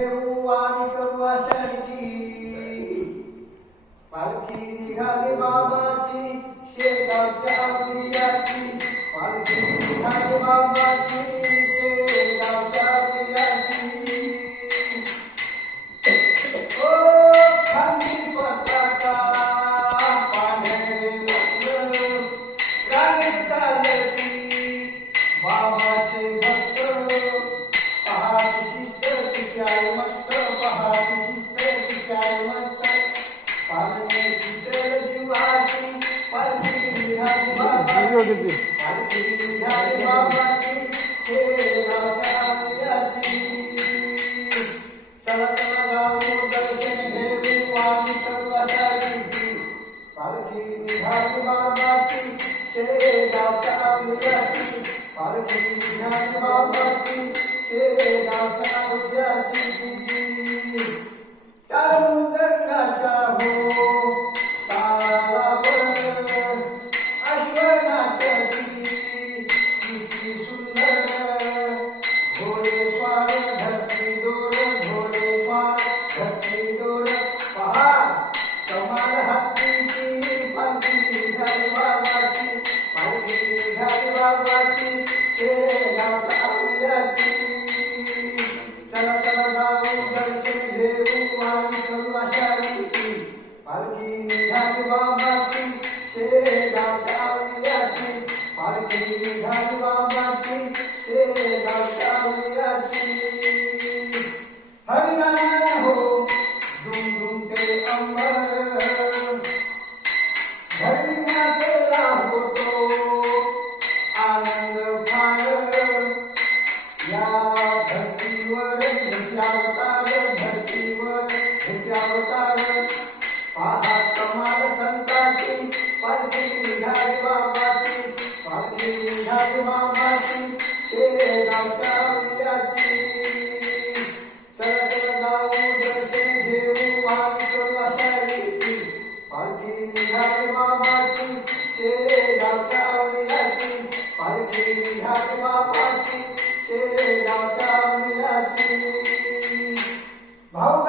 वारी करू आषाढीची पालखी निघाली बाबाची शेगावच्या प्रियाची पालखी निघाली बाबाची शेगावच्या प्रियाची ओ खांदी पताका पांढरे रत्न राणी चालती बाबाचे भक्त पहाटी शिस्त तिच्याय मस्त पहाटी शिस्त तिच्याय मस्त पालने चित्र जीवाची पालखी निघाली बाबाची पालखी निघाली बाबाची शेगावच्या प्रियाची चला चला जाऊ दर्शन घेऊ वाणी करू आषाढीची पालखी निघाली बाबाची शेगावच्या प्रियाची पालखी निघाली बाबाची शेगावच्या प्रियाची त्या मृदंगाच्या हो तालावर अश्वनाथी किती सुंदर घोडेस्वार धरती दोर घोडेस्वार धरती दोर पहा कमाल हत्तीची पालखी निघाली बाबाची पालखी निघाली बाबाची शेगावच्या प्रियाची चला चला जाऊ दर्शन घेऊ वारी करू आषाढीची पालखी निघाली बाबाची शेगावच्या प्रियाची पालखी निघाली बाबाची शेगावच्या प्रियाची हरिनाम हो झुमझुमते अंबर धरणी मातेला होतो आनंद फार या धरतीवर अवतार धरतीवर अवतार पहा कमाल संताची पालखी निघाली बाबाची पालखी निघाली बाबाची शेगावच्या प्रियाची चला चला जाऊ दर्शन घेऊ वारी करू आषाढीची पालखी निघाली बाबाची शेगावच्या प्रियाची पालखी निघाली बाबाची शेगावच्या प्रियाची भाऊ